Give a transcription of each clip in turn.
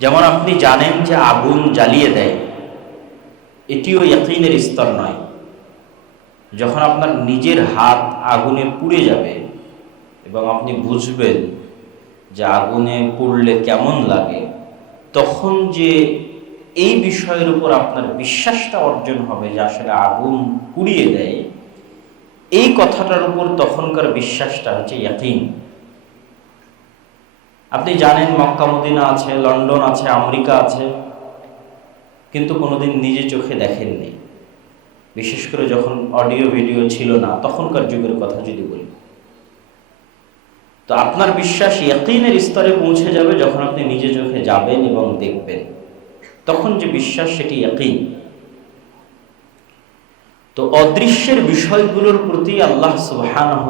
যেমন আপনি জানেন যে আগুন জ্বালিয়ে দেয়, এটিও ইয়াকিনের স্তর নয়। যখন আপনার নিজের হাত আগুনে পুড়ে যাবে এবং আপনি বুঝবেন যে আগুনে পুড়লে কেমন লাগে, তখন যে এই বিষয়ের উপর আপনার বিশ্বাসটা অর্জন হবে যে আসলে আগুন পুড়িয়ে দেয়, এই কথাটার উপর তখনকার বিশ্বাসটা হচ্ছে ইয়াকিন। আপনি জানেন মক্কা, মদিনা আছে, লন্ডন আছে, আমেরিকা আছে, কিন্তু কোনোদিন নিজে চোখে দেখেননি। বিশেষ করে যখন অডিও, ভিডিও ছিল না, তখনকার যুগের কথা যদি বলি। তো আপনার বিশ্বাস ইয়াকিনের স্তরে পৌঁছে যাবে যখন আপনি নিজে চোখে যাবেন এবং দেখবেন। তখন যে বিশ্বাস, সেটি ইয়াকিন। তো অদৃশ্যের বিষয়গুলোর প্রতি আল্লাহ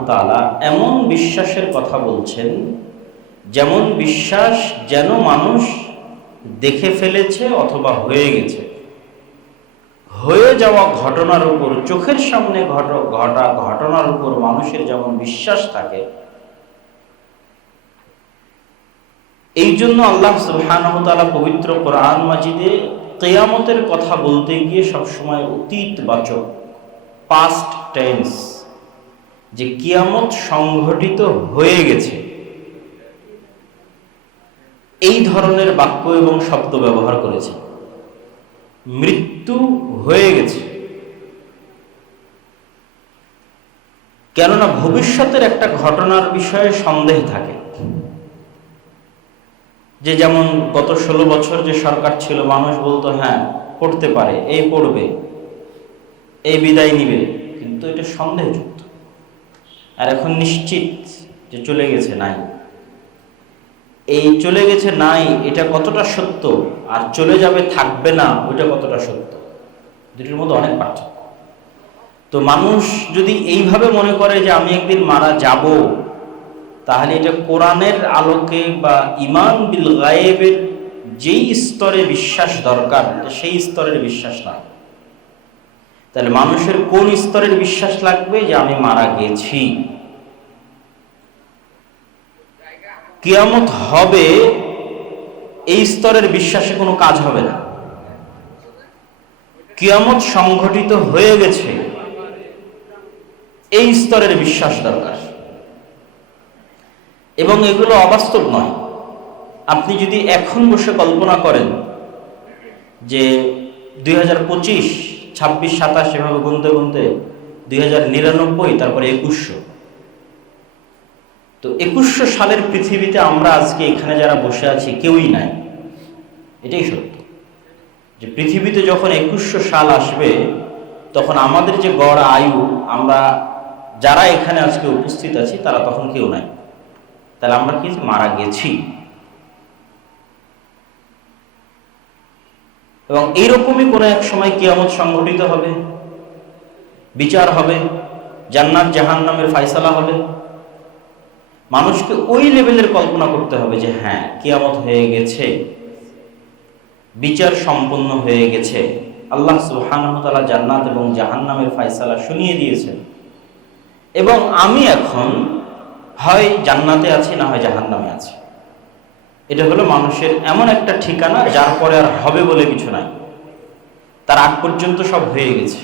তাআলা এমন বিশ্বাসের কথা বলছেন যেমন বিশ্বাস যেন মানুষ দেখে ফেলেছে অথবা হয়ে গেছে। হয়ে যাওয়া ঘটনার উপর, চোখের সামনে ঘট, ঘটা, ঘটনার উপর মানুষের যেমন বিশ্বাস থাকে, এই জন্য আল্লাহ সুবহানাহু তাআলা পবিত্র কোরআন মাজিদে কেয়ামতের কথা বলতে গিয়ে সবসময় অতীত বাচক পাস্ট টেন্স যে কিয়ামত সংঘটিত হয়ে গেছে এই ধরনের বাক্য এবং শব্দ ব্যবহার করেছে। মৃত্যু হয়ে গেছে। কেননা ভবিষ্যতের একটা ঘটনার বিষয়ে সন্দেহ থাকে। যে যেমন গত ষোলো বছর যে সরকার ছিল, মানুষ বলতো হ্যাঁ পড়তে পারে, এই পড়বে, এই বিদায় নিবে। কিন্তু এটা সন্দেহযুক্ত। আর এখন নিশ্চিত যে চলে গেছে, নাই। এই চলে গেছে নাই, এটা কতটা সত্য? আর চলে যাবে, থাকবে না, ওইটা কতটা সত্য? দুটির মধ্যে অনেক পার্থক্য। তো মানুষ যদি এইভাবে মনে করে যে আমি একদিন মারা যাব, তাহলে এটা কোরআনের আলোকে বা ইমান বিল গায়েবের যেই স্তরে বিশ্বাস দরকার সেই স্তরের বিশ্বাস না। তাহলে মানুষের কোন স্তরের বিশ্বাস লাগবে যে আমি মারা গেছি? কিয়ামত হবে, এই স্তরের বিশ্বাসে কোনো কাজ হবে না। কিয়ামত সংঘটিত হয়ে গেছে, এই স্তরের বিশ্বাস দরকার। এবং এগুলো অবাস্তব নয়। আপনি যদি এখন বসে কল্পনা করেন যে দুই হাজার পঁচিশ, ছাব্বিশ, সাতাশ, এভাবে গুনতে গুনতে দুই হাজার নিরানব্বই, তারপরে একুশশো তো একুশশো সালের পৃথিবীতে আমরা আজকে এখানে যারা বসে আছি, কেউই নাই। এটাই সত্য। যে পৃথিবীতে যখন একুশশো সাল আসবে, তখন আমাদের যে গড় আয়ু, আমরা যারা এখানে আজকে উপস্থিত আছি, তারা তখন কেউ নাই। তাহলে আমরা কি মারা গেছি? এবং এইরকমই কোনো এক সময় কিয়ামত সংঘটিত হবে, বিচার হবে, জান্নাত জাহান নামের ফাইসালা হবে মানুষকে ওই লেভেলের কল্পনা করতে হবে যে হ্যাঁ কিয়ামত হয়ে গেছে, বিচার সম্পন্ন হয়ে গেছে। আল্লাহ সুহানতালা জান্নাত এবং জাহান নামের ফাইসালা শুনিয়ে দিয়েছেন। এবং আমি এখন হয় জান্নাতে আছি না হয় জাহান নামে আছি। এটা হলো মানুষের এমন একটা ঠিকানা যার পরে আর হবে বলে কিছু নাই। তার আগ পর্যন্ত সব হয়ে গেছে।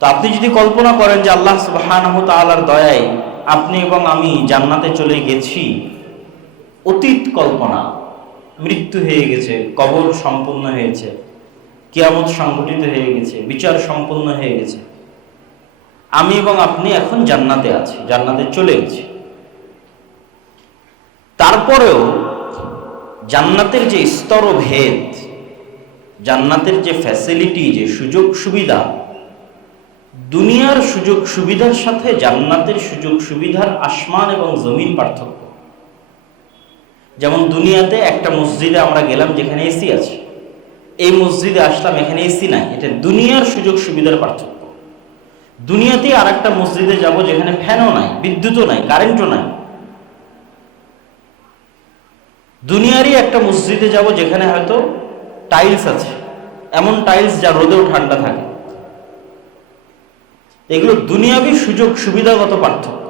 তো আপনি যদি কল্পনা করেন যে আল্লাহ সুবাহ দয়ায় আপনি এবং আমি জান্নাতে চলে গেছি, অতীত কল্পনা, মৃত্যু হয়ে গেছে, কবর সম্পূর্ণ হয়েছে, কিয়ামত সংগঠিত হয়ে গেছে, বিচার সম্পূর্ণ হয়ে গেছে, আমি এবং আপনি এখন জান্নাতে আছি, জান্নাতে চলে গেছি। তারপরেও জান্নাতের যে স্তরভেদ জান্নাতের যে ফ্যাসিলিটি যে সুযোগ সুবিধা দুনিয়ার সুযোগ সুবিধার সাথে জান্নাতের সুযোগ সুবিধার আসমান এবং জমিন পার্থক্য। যেমন দুনিয়াতে একটা মসজিদে আমরা গেলাম যেখানে এসি আছে। এই মসজিদে আসলাম, এখানে এসি নাই। এটা দুনিয়ার সুযোগ সুবিধার পার্থক্য। দুনিয়াতেই আর একটা মসজিদে যাব যেখানে ফ্যানও নাই, বিদ্যুৎও নাই, কারেন্টও নাই। দুনিয়ারই একটা মসজিদে যাব যেখানে হয়তো টাইলস আছে। এমন টাইলস যা রোদেও ঠান্ডা থাকে। এগুলো দুনিয়াবি সুযোগ, সুবিধাগত পার্থক্য।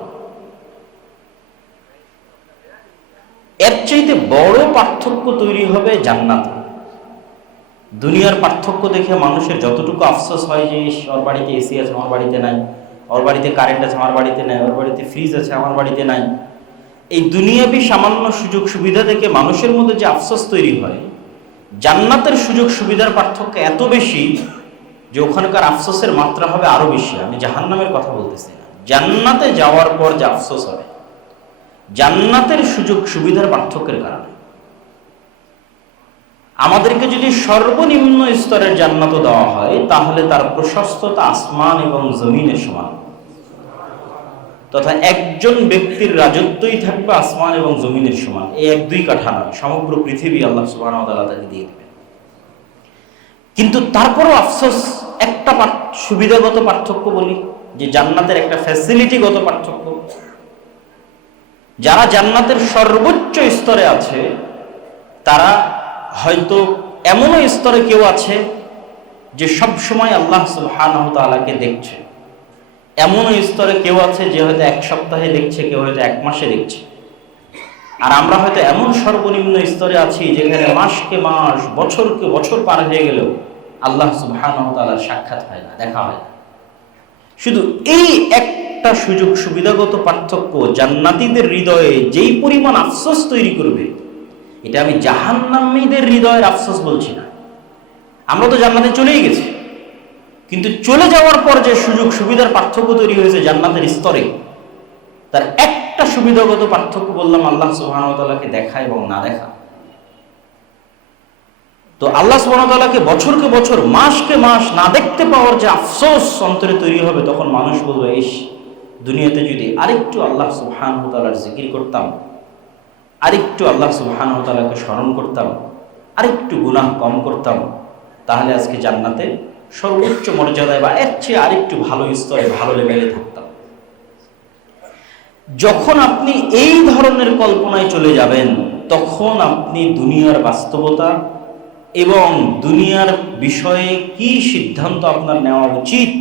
এর চাইতে বড় পার্থক্য তৈরি হবে জান্নাতে। দুনিয়ার পার্থক্য দেখে মানুষের যতটুকু আফসোস হয় যে ওর বাড়িতে এসি আছে, আমার বাড়িতে নাই। ওর বাড়িতে কারেন্ট আছে, আমার বাড়িতে নাই। ওর বাড়িতে ফ্রিজ আছে, আমার বাড়িতে নাই। এই দুনিয়াবি সামান্য সুযোগ, সুবিধা দেখে মানুষের মধ্যে যে আফসোস তৈরি হয়, জান্নাতের সুযোগ, সুবিধার পার্থক্য এত বেশি যে ওখানকার আফসোসের মাত্রা হবে আরও বেশি। আমি জাহান্নামের কথা বলতেছি না। জান্নাতে যাওয়ার পর যে আফসোস হবে, জান্নাতের সুযোগ সুবিধার পার্থক্যের কারণে। আমাদেরকে যদি সর্বনিম্ন স্তরের জান্নাত দেওয়া হয়, তাহলে তার প্রশস্ততা আসমান এবং জমিনের সমান। তথা একজন ব্যক্তির রাজত্বই থাকবে আসমান এবং জমিনের সমান। এই এক দুই কাঠা নয়, সমগ্র পৃথিবী আল্লাহ সুবাহ দিয়ে দেবে কিন্তু তারপরও আফসোস, একটা সুবিধাগত পার্থক্য বলি, যে জান্নাতের একটা ফ্যাসিলিটিগত পার্থক্য। যারা জান্নাতের সর্বোচ্চ স্তরে আছে, তারা হয়তো এমনও স্তরে কেউ আছে, যে সব সময় আল্লাহ সুবহানাহু তাআলাকে দেখছে। এমনও স্তরে কেউ আছে যে হয়তো এক সপ্তাহে দেখছে, কেউ হয়তো এক মাসে দেখছে। আর আমরা হয়তো এমন সর্বনিম্ন স্তরে আছি, যেখানে মাসকে মাস, বছরকে বছর পার হয়ে গেলেও আল্লাহ তাআলার সাক্ষাৎ হয় না, দেখা হয় না। শুধু এই একটা সুযোগ সুবিধাগত পার্থক্য জান্নাতীদের হৃদয়ে যেই পরিমাণ আফসোস তৈরি করবে, এটা আমি জাহান্নামীদের হৃদয়ের আফসোস বলছি না। আমরা তো জান্নাতে চলেই গেছি। কিন্তু চলে যাওয়ার পর যে সুযোগ সুবিধার পার্থক্য তৈরি হয়েছে জান্নাতের স্তরে, তার একটা সুবিধাগত পার্থক্য বললাম আল্লাহ সুবাহকে দেখা এবং না দেখা। তো আল্লাহ সুবাহকে বছরকে বছর, মাসকে মাস না দেখতে পাওয়ার যে আফসোস অন্তরে তৈরি হবে, তখন মানুষ বলবে, ইস, দুনিয়াতে যদি আরেকটু আল্লাহ সুবহান তালার জিকির করতাম, আরেকটু আল্লাহ সুবহান তালাকে স্মরণ করতাম, আরেকটু গুনাহ কম করতাম, তাহলে আজকে জান্নাতে সর্বোচ্চ মর্যাদায় বা এর চেয়ে আরেকটু ভালো স্তরে, ভালো লেভেলে থাকতাম। যখন আপনি এই ধরনের কল্পনায় চলে যাবেন, তখন আপনি দুনিয়ার বাস্তবতা এবং দুনিয়ার বিষয়ে কি সিদ্ধান্ত আপনার নেওয়া উচিত,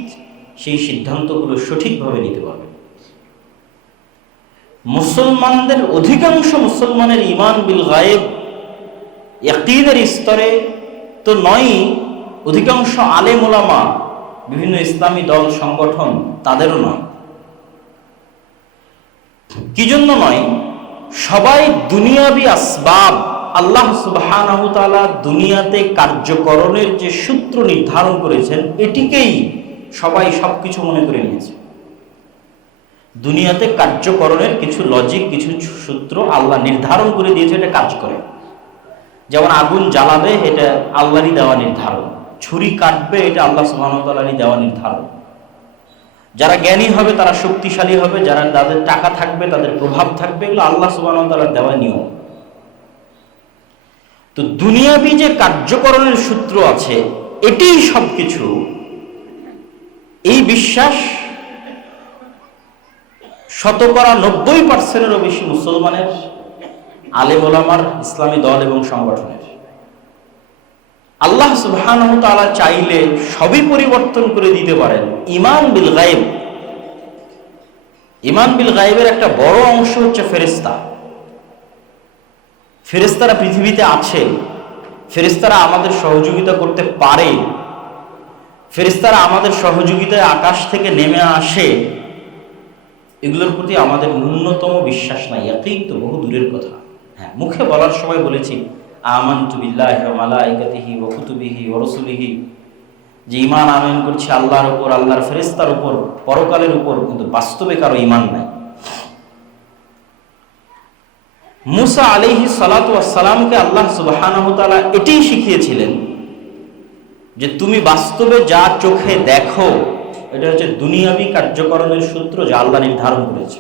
সেই সিদ্ধান্তগুলো সঠিকভাবে নিতে পারবেন। মুসলমানদের অধিকাংশ মুসলমানের ইমান বিল গায়েব ইয়াকিদের স্তরে তো নয়ই, অধিকাংশ আলেম ওলামা বিভিন্ন ইসলামী দল, সংগঠন তাদেরও নয়। কি জন্য নয়? সবাই দুনিয়াবি আসবাব আল্লাহ সুবহানাহু দুনিয়াতে কার্যকরণের যে সূত্র নির্ধারণ করেছেন, এটিকেই সবাই সবকিছু মনে করে নিয়েছে। দুনিয়াতে কার্যকরণের কিছু লজিক কিছু সূত্র আল্লাহ নির্ধারণ করে দিয়েছে, এটা কাজ করে। যেমন আগুন জ্বালাবে, এটা আল্লাহরই দেওয়া নির্ধারণ। ছুরি কাটবে, এটা আল্লাহ সুবাহতালারই দেওয়া নির্ধারণ। যারা জ্ঞানী হবে, তারা শক্তিশালী হবে। যারা তাদের টাকা থাকবে, তাদের প্রভাব থাকবে, এগুলো আল্লাহ সুবাহতালার দেওয়া নিয়ম। তো দুনিয়াবি যে কার্যকরণের সূত্র আছে এটি সবকিছু। এই বিশ্বাস শতকরা নব্বই পার্সেন্টেরও বেশি মুসলমানের, আলেম ওলামার, ইসলামী দল এবং সংগঠনের। আল্লাহ সুবহান চাইলে সবই পরিবর্তন করে দিতে পারেন। ইমান বিল গায়েব। ইমান বিল গায়েবের একটা বড় অংশ হচ্ছে ফেরেস্তা ফেরেস্তারা পৃথিবীতে আছে ফেরেস্তারা আমাদের সহযোগিতা করতে পারে ফেরেস্তারা আমাদের সহযোগিতায় আকাশ থেকে নেমে আসে, এগুলোর প্রতি আমাদের ন্যূনতম বিশ্বাস নাই। একেই তো বহু দূরের কথা। হ্যাঁ মুখে বলার সময় বলেছি, আমানতু বিল্লাহি ওয়া মালাইকাতিহি ওয়া কুতুবিহি ওয়া রাসূলিহি। যে ইমান আনয়ন করছে আল্লাহর উপর, আল্লাহর ফেরেশতার উপর, পরকালের উপর, কিন্তু বাস্তবে কারও ঈমান নাই। মুসা আলাইহি সালাতু সালামকে আল্লাহ সুবহানাহু তাআলা এটাই শিখিয়েছিলেন যে তুমি বাস্তবে যা চোখে দেখো, এটা হচ্ছে দুনিয়াবি কার্যকরণের সূত্র যা আল্লাহ নির্ধারণ করেছে।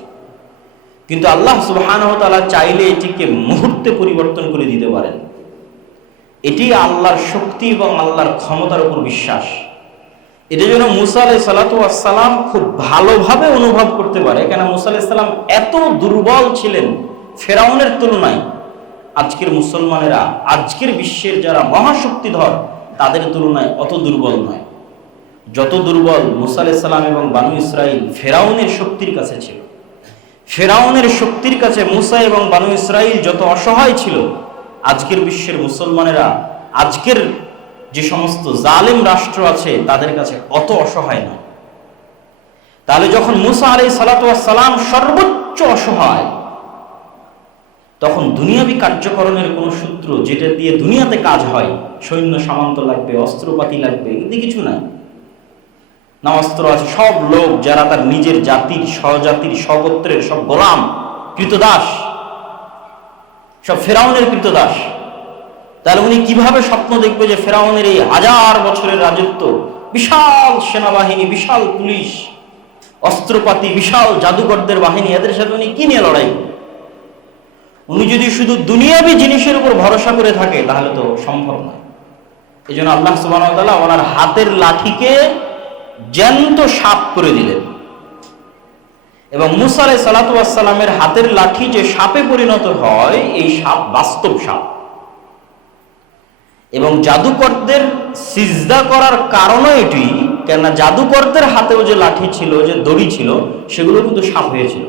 কিন্তু আল্লাহ সুবহানাহু তাআলা চাইলে এটিকে মুহূর্তে পরিবর্তন করে দিতে পারেন। এটি আল্লাহর শক্তি এবং আল্লাহর ক্ষমতার উপর বিশ্বাস। এটা যেন মুসা আলাই সালাম খুব ভালোভাবে অনুভব করতে পারে কেন মুসা আলাইসাল্লাম এত দুর্বল ছিলেন ফেরাউনের তুলনায় আজকের মুসলমানেরা, আজকের বিশ্বের যারা মহাশক্তিধর, তাদের তুলনায় অত দুর্বল নয়। যত দুর্বল মুসা আলাইসাল্লাম এবং বানু ইসরাইল ফেরাউনের শক্তির কাছে ছিল, ফেরাউনের শক্তির কাছে মুসা এবং বানু ইসরাইল যত অসহায় ছিল, আজকের বিশ্বের মুসলমানেরা, আজকের যে সমস্ত জালেম রাষ্ট্র আছে, তাদের কাছে অত অসহায় নয়। তাহলে যখন মুসা আলাই সালাতাম সর্বোচ্চ অসহায় তখন দুনিয়াবি কার্যকরণের কোনো সূত্র যেটা দিয়ে দুনিয়াতে কাজ হয়, সৈন্য সামন্ত লাগবে, অস্ত্রপাতি লাগবে এগুলি কিছু নাই। না অস্ত্র আছে, সব লোক যারা তার নিজের জাতির, স্বজাতির, স্বগোত্রের, সব গোলাম, কৃতদাস, সব ফেরাউনের কৃতদাস। তাহলে উনি কীভাবে স্বপ্ন দেখবে যে ফেরাউনের এই হাজার বছরের রাজত্ব? বিশাল সেনাবাহিনী, বিশাল পুলিশ, অস্ত্রপাতি, বিশাল জাদুকরদের বাহিনী, এদের সাথে উনি কি নিয়ে লড়াই? উনি যদি শুধু দুনিয়াবি জিনিসের উপর ভরসা করে থাকে, তাহলে তো সম্ভব নয়। এই জন্য আল্লাহ সুবাহ ওনার হাতের লাঠিকে জ্যান্ত সাপ করে দিলেন। এবং মুসা সালাতামের হাতের লাঠি যে সাপে পরিণত হয়, এই সাপ বাস্তব সাপ। এবং জাদুকরদের সিজদা করার কারণও এটি, কেননা জাদুকরদের হাতেও যে লাঠি ছিল, যে দড়ি ছিল, সেগুলো কিন্তু সাপ হয়েছিল।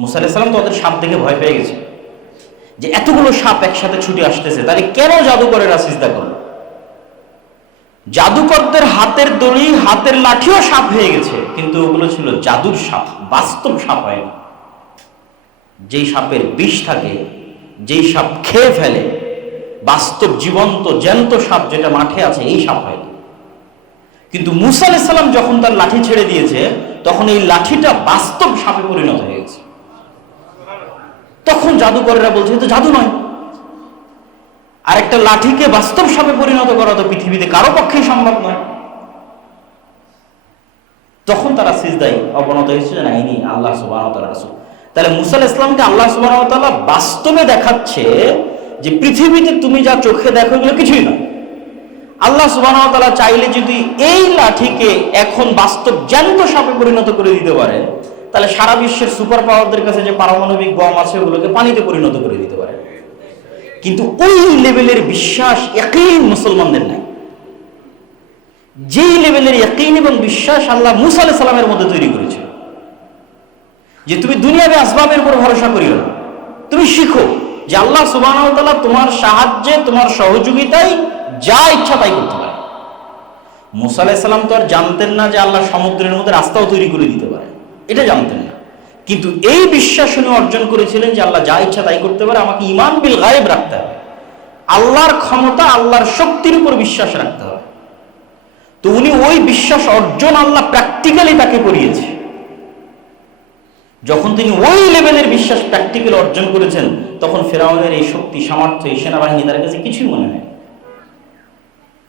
মুসা আলাইসাল্লাম তো ওদের সাপ দেখে ভয় পেয়ে গেছে। যে এতগুলো সাপ একসাথে ছুটে আসতেছে, তাহলে কেন জাদুকরেরা সিজদা করল? জাদুকরদের হাতের দড়ি, হাতের লাঠিও সাপ হয়ে গেছে, কিন্তু ওগুলো ছিল জাদুর সাপ, বাস্তব সাপ হয় না। যেই সাপের বিষ থাকে, যেই সাপ খেয়ে ফেলে, বাস্তব জীবন্ত, জ্যান্ত সাপ যেটা মাঠে আছে, এই সাপ হয় না। কিন্তু মুসা আলাইসাল্লাম যখন তার লাঠি ছেড়ে দিয়েছে, তখন এই লাঠিটা বাস্তব সাপে পরিণত হয়ে গেছে। তখন জাদুকরেরা বলছে তো জাদু নয়। আর একটা লাঠিকে বাস্তব সাপে পরিণত করা তো পৃথিবীতে কারও পক্ষেই সম্ভব নয়। তখন তারা সিজদাই অবনত হয়েছে যে না ইনি আল্লাহ সুবাহ তাহলে মুসাল ইসলামকে আল্লাহ সুবাহ বাস্তবে দেখাচ্ছে যে পৃথিবীতে তুমি যা চোখে দেখো এগুলো কিছুই নয়। আল্লাহ সুবাহ চাইলে যদি এই লাঠিকে এখন বাস্তব জ্যান্ত সাপে পরিণত করে দিতে পারে তাহলে সারা বিশ্বের সুপার পাওয়ারদের কাছে যে পারমাণবিক বম আছে, ওগুলোকে পানিতে পরিণত করে দিতে পারে। কিন্তু ওই লেভেলের বিশ্বাস একই মুসলমানদের নাই। যেই লেভেলের একই এবং বিশ্বাস আল্লাহ মুসা আলাহ সালামের মধ্যে তৈরি করেছিল। যে তুমি দুনিয়াবে আসবাবের উপর ভরসা করিও না। তুমি শিখো যে আল্লাহ সুবাহ তোমার সাহায্যে, তোমার সহযোগিতায় যা ইচ্ছা তাই করতে পারে। মুসা আলাহিসাল্লাম তো আর জানতেন না যে আল্লাহ সমুদ্রের মধ্যে রাস্তাও তৈরি করে দিতে পারে। এটা জানতেন না। কিন্তু এই বিশ্বাস উনি অর্জন করেছিলেন যে আল্লাহ যা ইচ্ছা তাই করতে পারে, আমাকে ইমান বিল গায়েব রাখতে হবে। আল্লাহর ক্ষমতা, আল্লাহর শক্তির উপর বিশ্বাস রাখতে হবে। তো উনি ওই বিশ্বাস অর্জন আল্লাহ প্র্যাকটিক্যালি তাকে করিয়েছে। যখন তিনি ওই লেভেলের বিশ্বাস প্র্যাকটিক্যাল অর্জন করেছেন, তখন ফেরাউনের এই শক্তি, সামর্থ্য, এই সেনাবাহিনী তার কাছে কিছুই মনে হয়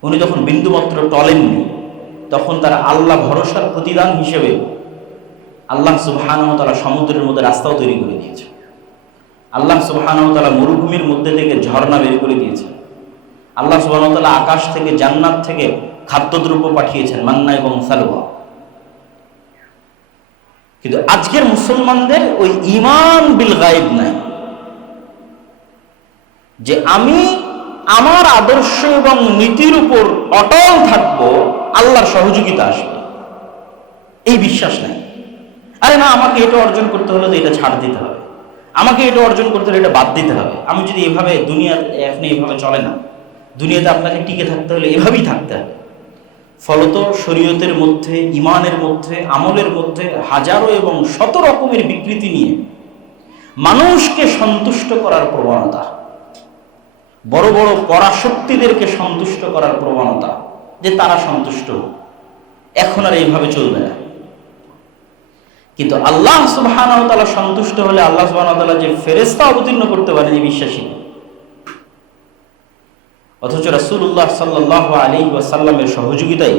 উনি যখন বিন্দুমাত্র টলেননি, তখন তারা আল্লাহ ভরসার প্রতিদান হিসেবে আল্লাহ সুবহান তারা সমুদ্রের মধ্যে রাস্তাও তৈরি করে দিয়েছে। আল্লাহ সুবহান তালা মরুভূমির মধ্যে থেকে ঝর্ণা বের করে দিয়েছে আল্লাহ সুবহান আকাশ থেকে, জান্নাত থেকে খাদ্যদ্রব্য পাঠিয়েছেন, মান্না এবং সালুয়া। কিন্তু আজকের মুসলমানদের ওই ইমান বিল গায়েব নাই। যে আমি আমার আদর্শ এবং নীতির উপর অটল থাকব, আল্লাহর সহযোগিতা আসবে। এই বিশ্বাস নাই। আরে না, আমাকে এটা অর্জন করতে হলে তো এটা ছাড় দিতে হবে। আমাকে এটা অর্জন করতে হলে এটা বাদ দিতে হবে। আমি যদি এভাবে দুনিয়ার এখন এইভাবে চলে না, দুনিয়াতে আপনাকে টিকে থাকতে হলে এভাবেই থাকতে হবে। ফলত শরীয়তের মধ্যে ইমানের মধ্যে, আমলের মধ্যে হাজারো এবং শত রকমের বিকৃতি নিয়ে মানুষকে সন্তুষ্ট করার প্রবণতা, বড় বড় পরাশক্তিদেরকে সন্তুষ্ট করার প্রবণতা, যে তারা সন্তুষ্ট। এখন আর এইভাবে চলবে না। কিন্তু আল্লাহ সুবহান সন্তুষ্ট হলে আল্লাহ সুবহান যে ফেরেস্তা অবতীর্ণ করতে পারেন এই বিশ্বাসী। অথচ রাসূলুল্লাহ সাল্লাল্লাহু আলাইহি ওয়াসাল্লামের সহযোগিতায়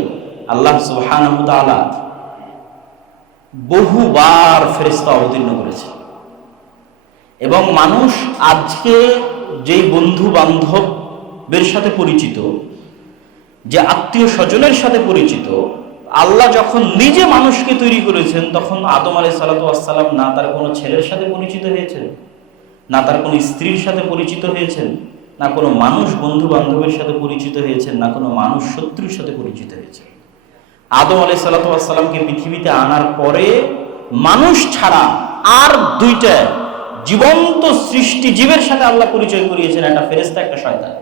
আল্লাহ সুবহানাহু তাআলা বহুবার ফেরেশতা অবতীর্ণ করেছে। এবং মানুষ আজকে যেই বন্ধু বান্ধবের সাথে পরিচিত, যে আত্মীয় স্বজনের সাথে পরিচিত আল্লাহ যখন নিজে মানুষকে তৈরি করেছেন, তখন আদম আলাই সালাতাম না তার কোনো ছেলের সাথে পরিচিত হয়েছেন, না তার কোনো স্ত্রীর সাথে পরিচিত হয়েছেন, না কোনো মানুষ বন্ধু বান্ধবের সাথে পরিচিত হয়েছেন, না কোনো মানুষ শত্রুর সাথে পরিচিত হয়েছে আদম আলাই সালাতামকে পৃথিবীতে আনার পরে মানুষ ছাড়া আর দুইটা জীবন্ত সৃষ্টি জীবের সাথে আল্লাহ পরিচয় করিয়েছেন, একটা ফেরেস্তা একটা শয়তান।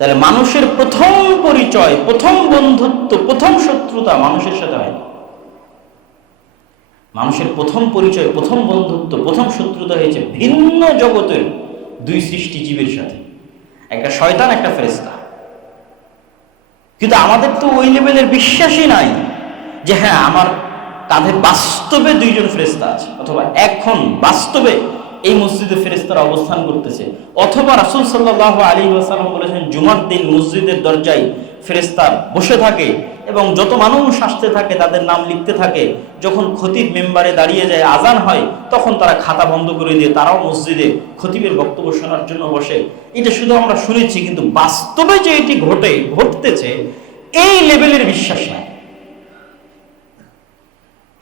তাহলে মানুষের প্রথম পরিচয়, প্রথম বন্ধুত্ব, প্রথম শত্রুতা মানুষের সাথে হয়। মানুষের প্রথম পরিচয়, প্রথম বন্ধুত্ব, প্রথম শত্রুতা হয়েছে ভিন্ন জগতের দুই সৃষ্টি জীবের সাথে। একটা শয়তান, একটা ফেরেস্তা কিন্তু আমাদের তো ওই লেভেলের বিশ্বাসই নাই যে হ্যাঁ আমার কাঁধে বাস্তবে দুইজন ফেরেস্তা আছে, অথবা এখন বাস্তবে এই মসজিদে ফেরেস্তারা অবস্থান করতেছে। অথবা রাসুল সাল্লাহ আলী ওয়াসাল্লাম বলেছেন, জুমার দিন মসজিদের দরজায় ফেরেস্তা বসে থাকে এবং যত মানুষ আসতে থাকে, তাদের নাম লিখতে থাকে। যখন খতিব মেম্বারে দাঁড়িয়ে যায়, আজান হয়, তখন তারা খাতা বন্ধ করে দিয়ে তারাও মসজিদে খতিবের বক্তব্য শোনার জন্য বসে। এটা শুধু আমরা শুনেছি, কিন্তু বাস্তবে যে এটি ঘটে, ঘটতেছে, এই লেভেলের বিশ্বাস নাই।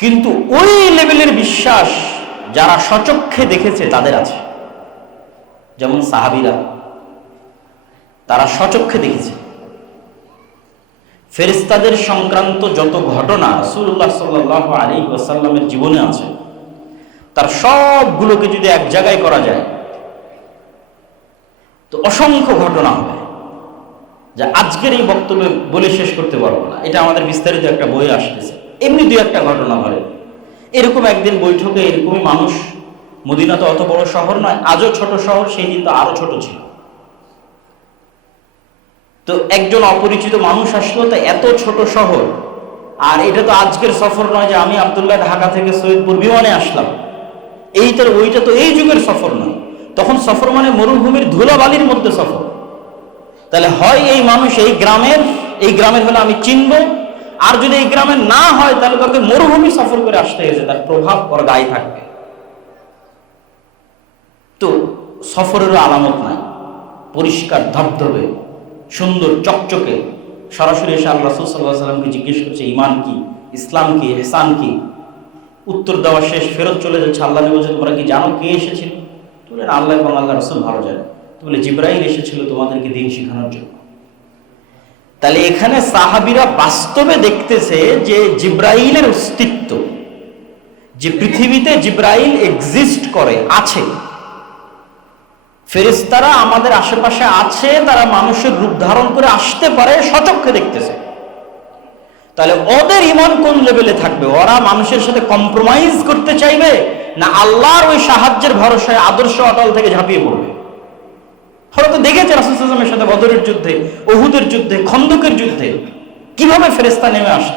কিন্তু ওই লেভেলের বিশ্বাস যারা সচক্ষে দেখেছে, তাদের আছে। যেমন সাহাবিরা, তারা সচক্ষে দেখেছে। ফেরিস্তাদের সংক্রান্ত যত ঘটনা সুল্লাহ সাল্লাহ আলী ওয়াসাল্লামের জীবনে আছে, তার সবগুলোকে যদি এক জায়গায় করা যায়, তো অসংখ্য ঘটনা হবে যা আজকের এই বক্তব্যে বলে শেষ করতে পারব না। এটা আমাদের বিস্তারিত একটা বই আসতেছে। এমনি দু একটা ঘটনা ঘটে। এরকম একদিন বৈঠকে এরকমই মানুষ, মদিনা তো অত বড় শহর নয়, আজও ছোট শহর, সেই দিন তো আরও ছোট ছিল। তো একজন অপরিচিত মানুষ আসলো, তো এত ছোট শহর, আর এটা তো আজকের সফর নয় যে আমি আবদুল্লাহ ঢাকা থেকে সৈয়দপুর বিমানে আসলাম। এইটার, ওইটা তো এই যুগের সফর নয়। তখন সফর মানে মরুভূমির ধুলাবালির মধ্যে সফর। তাহলে হয় এই মানুষ এই গ্রামের এই গ্রামের হলে আমি চিনব আর যদি এই গ্রামে না হয়, তাহলে তাকে মরুভূমি সফর করে আসতে গেছে তার প্রভাব ওর গায়ে থাকবে। তো সফরেরও আলামত নাই, পরিষ্কার ধবধবে সুন্দর চকচকে। সরাসরি এসে আল্লাহ সাল্লামকে জিজ্ঞেস করছে ইমান কি, ইসলাম কি হেসান কি? উত্তর দেওয়া শেষ, ফেরত চলে যাচ্ছে, আল্লাহ বলছে, তোমরা কি জানো কে এসেছিল? বলে, আল্লাহ এবং আল্লাহ রসুল ভালো জানে। বলে, জিব্রাইল এসেছিল তোমাদেরকে দিন শেখানোর জন্য। তাহলে এখানে সাহাবিরা বাস্তবে দেখতেছে যে জিব্রাইলের অস্তিত্ব, যে পৃথিবীতে জিব্রাইল এক্সিস্ট করে, আছে। ফেরেস্তারা আমাদের আশেপাশে আছে, তারা মানুষের রূপ ধারণ করে আসতে পারে, সচক্ষে দেখতেছে। তাহলে ওদের ইমান কোন লেভেলে থাকবে? ওরা মানুষের সাথে কম্প্রোমাইজ করতে চাইবে, না আল্লাহর ওই সাহায্যের ভরসায় আদর্শ অটল থেকে ঝাঁপিয়ে পড়বে? হয়তো দেখেছে রাসুলের সাথে বদরের যুদ্ধে ওহুদের যুদ্ধে, খন্দকের যুদ্ধে, কীভাবে ফেরেস্তা নেমে আসত?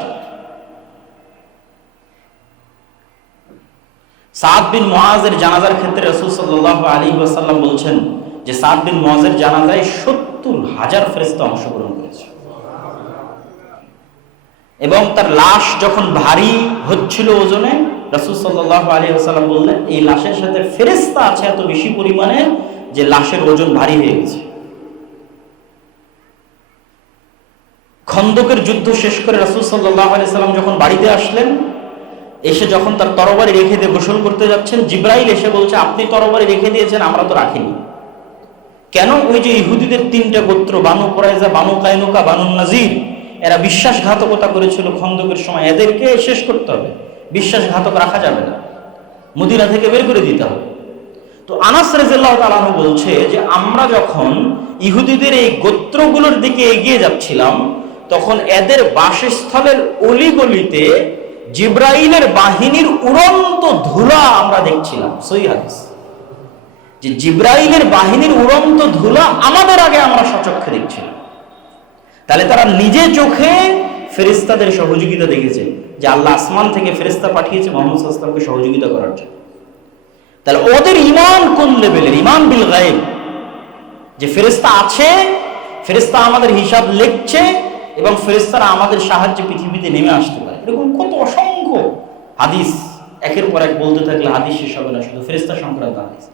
সাদ বিন মোয়াজের জানাজার ক্ষেত্রে রসুল সাল্লাহ আলী ওয়াসাল্লাম বলছেন যে বিন মোয়াজের জানাজায় সত্তর হাজার অংশগ্রহণ করেছে। এবং তার লাশ যখন ভারী হচ্ছিল ওজনে, রসুল সাল্লাহ আলী আসাল্লাম বললেন, এই লাশের সাথে ফেরেস্তা আছে এত বেশি পরিমাণে যে লাশের ওজন ভারী হয়ে গেছে। খন্দকের যুদ্ধ শেষ করে রাসুল সাল্লাহ সাল্লাম যখন বাড়িতে আসলেন, এসে যখন তার তরবারি রেখে দিয়ে গোসল করতে যাচ্ছেন, জিব্রাইল এসে বলছে, আপনি তরবারি রেখে দিয়েছেন, আমরা তো রাখিনি। কেন ওই যে ইহুদিদের তিনটা গোত্র, Banu Qurayza Banu Qaynuqa, Banu Nadir, এরা বিশ্বাসঘাতকতা করেছিল খন্দকের সময়। এদেরকে শেষ করতে হবে। বিশ্বাসঘাতক রাখা যাবে না। মদিনা থেকে বের করে দিতে হবে। তো আনাস রেজাল্লাহ তালানু বলছে যে, আমরা যখন ইহুদিদের এই গোত্রগুলোর দিকে এগিয়ে যাচ্ছিলাম, তখন এদের বাসস্থলের অলিগলিতে জিব্রাইলের বাহিনীর উড়ন্ত ধুলা আমরা দেখছিলাম। সই যে জিব্রাইলের বাহিনীর উড়ন্ত ধুলা আমাদের আগে আমরা সচক্ষে দেখছিলাম। তাহলে তারা নিজে চোখে ফেরিস্তাদের সহযোগিতা দেখেছে, যে আল্লাহ আসমান থেকে ফেরিস্তা পাঠিয়েছে, মোহাম্মদ আসলামকে সহযোগিতা করার জন্য। তাহলে ওদের ইমান কোন লেভেলের? ইমান বিল গায়েব। যে ফেরিস্তা আছে ফেরিস্তা আমাদের হিসাব লিখছে এবং ফেরিস্তারা আমাদের সাহায্যে পৃথিবীতে নেমে আসতে পারে। এরকম কত অসংখ্য হাদিস। একের পর এক বলতে থাকলে হাদিস শেষ হবে না, শুধু ফেরিস্তা সংক্রান্ত হাদিস।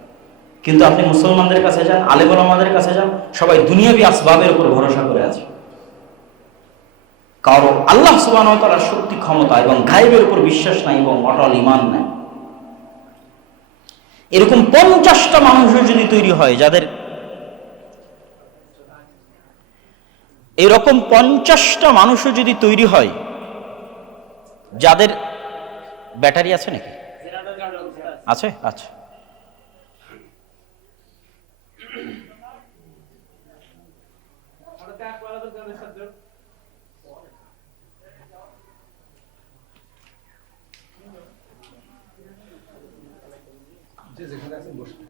কিন্তু আপনি মুসলমানদের কাছে যান আলেবর আমাদের কাছে যান, সবাই দুনিয়াবি আসবাবের উপর ভরসা করে আছে। কারও আল্লাহ সুবাহ শক্তি ক্ষমতা এবং গায়েবের উপর বিশ্বাস নাই এবং অটল ইমান নাই। এরকম পঞ্চাশটা মানুষ যদি তৈরি হয়, যাদের এরকম পঞ্চাশটা মানুষও যদি তৈরি হয়, যাদের ব্যাটারি আছে নাকি? আছে আচ্ছা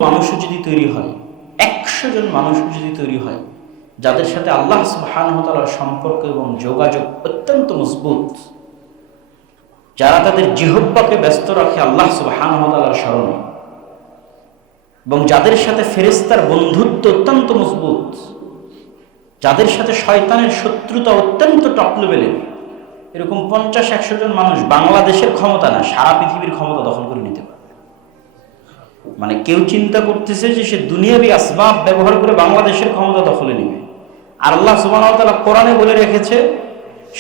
মানুষ যদি তৈরি হয়, একশো জন মানুষ যদি তৈরি হয়, যাদের সাথে আল্লাহ সুবাহানতালার সম্পর্ক এবং যোগাযোগ অত্যন্ত মজবুত, যারা তাদের জিহব্বাকে ব্যস্ত রাখে আল্লাহ সুবাহানতালার স্মরণে, এবং যাদের সাথে ফেরেস্তার বন্ধুত্ব অত্যন্ত মজবুত, যাদের সাথে শয়তানের শত্রুতা অত্যন্ত টপ লেভেলের এরকম পঞ্চাশ একশো জন মানুষ বাংলাদেশের ক্ষমতা না, সারা পৃথিবীর ক্ষমতা দখল করে নিতে পারে। মানে কেউ চিন্তা করতেছে যে সে দুনিয়াবি আসবাব ব্যবহার করে বাংলাদেশের ক্ষমতা দখলে নেবে। আর আল্লাহ সুবাহ কোরআনে বলে রেখেছে,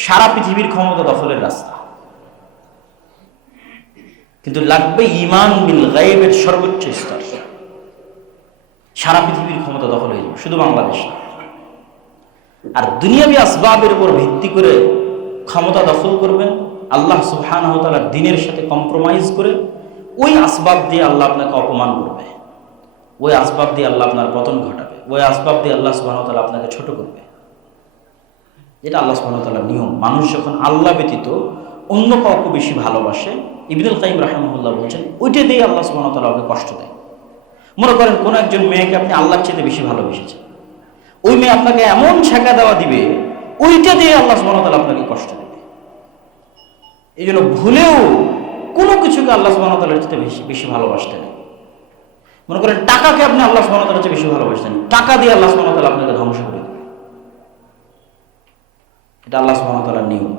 সারা পৃথিবীর ক্ষমতা দখলের রাস্তা। কিন্তু লাগবে ইমান বিল গায়েবের সর্বোচ্চ স্তর। সারা পৃথিবীর ক্ষমতা দখল হয়ে যাবে, শুধু বাংলাদেশ। আর দুনিয়াবি আসবাবের উপর ভিত্তি করে ক্ষমতা দখল করবেন, আল্লাহ তাআলার দিনের সাথে কম্প্রোমাইজ করে ওই আসবাব দিয়ে আল্লাহ আপনাকে অপমান করবে। ওই আসবাব দিয়ে আল্লাহ আপনার পতন ঘটাবে। ওই আসবাব দিয়ে আল্লাহ ওয়া আপনাকে ছোট করবে। এটা আল্লাহ ওয়া নিয়ম। মানুষ যখন আল্লাহ ব্যতীত অন্য কাউকে বেশি ভালোবাসে, ইবনুল কাইম রাহিমাহুল্লাহ বলছেন, ওইটা দিয়ে আল্লাহ ওয়া ওকে কষ্ট দেয়। মনে করেন কোন একজন মেয়েকে আপনি আল্লাহর চেয়ে বেশি ভালোবেসেছেন। ওই মেয়ে আপনাকে এমন ছেঁকা দেওয়া দিবে, ওইটা দিয়ে আল্লাহ ওয়া আপনাকে কষ্ট দেবে। এই জন্য ভুলেও কোনো কিছুকে আল্লাহ সুবাহতালের চেয়ে বেশি বেশি ভালোবাসতেন। মনে করেন টাকাকে আপনি আল্লাহ সুবাহতালের চেয়ে বেশি ভালোবাসতেন। টাকা দিয়ে আল্লাহ ওয়া আপনাকে ধ্বংস করে এটা আল্লাহ সুবাহতালার নিয়ম।